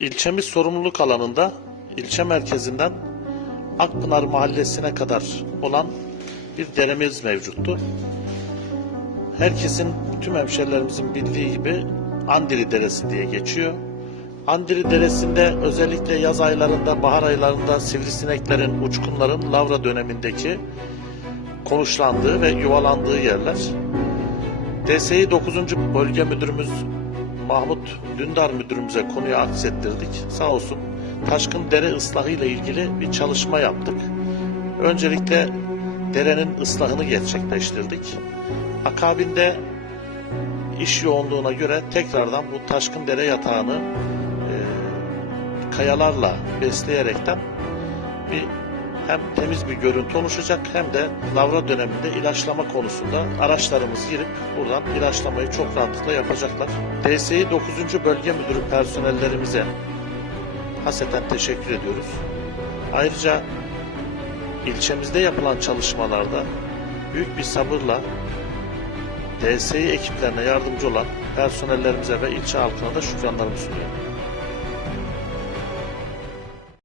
İlçemiz sorumluluk alanında ilçe merkezinden Akpınar Mahallesi'ne kadar olan bir deremiz mevcuttu. Herkesin, tüm hemşerilerimizin bildiği gibi Andiri Deresi diye geçiyor. Andiri Deresi'nde özellikle yaz aylarında, bahar aylarında sivrisineklerin, uçkunların lavra dönemindeki konuşlandığı ve yuvalandığı yerler. DSİ 9. Bölge Müdürümüz Mahmut Dündar Müdürümüze konuyu aksettirdik. Sağ olsun taşkın dere ıslahı ile ilgili bir çalışma yaptık. Öncelikle derenin ıslahını gerçekleştirdik. Akabinde iş yoğunluğuna göre tekrardan bu taşkın dere yatağını e, kayalarla besleyerekten bir hem temiz bir görüntü oluşacak hem de lavra döneminde ilaçlama konusunda araçlarımız girip buradan ilaçlamayı çok rahatlıkla yapacaklar. DSİ 9. Bölge Müdürü personellerimize haseten teşekkür ediyoruz. Ayrıca ilçemizde yapılan çalışmalarda büyük bir sabırla DSİ ekiplerine yardımcı olan personellerimize ve ilçe halkına da şükranlarımı sunuyorum.